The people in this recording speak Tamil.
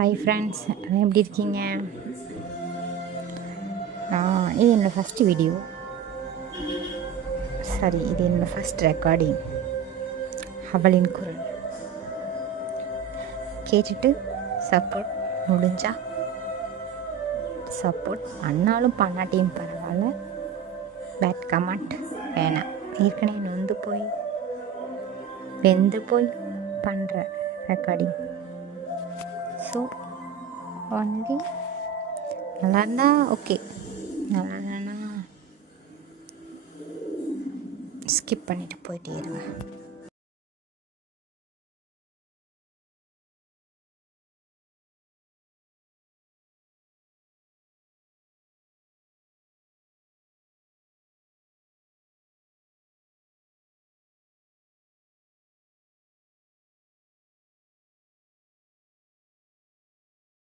ஹாய் ஃப்ரெண்ட்ஸ், எப்படி இருக்கீங்க? இது என்னோடய ஃபஸ்ட்டு வீடியோ, இது என்னோடய ஃபஸ்ட் ரெக்கார்டிங். அவளின் குரல் கேட்டுட்டு சப்போர்ட் முடிஞ்சா சப்போர்ட் பண்ணாலும் பண்ணாட்டியும் பரவாயில்ல, பேட் கமெண்ட் வேணாம். ஏற்கனவே வெந்து போய் பண்ணுற ரெக்கார்டிங். ஸோ ஒன்லி நல்லா இருந்தால் ஓகே, நல்லா இல்லைன்னா ஸ்கிப் பண்ணிவிட்டு போயிட்டே இருங்க.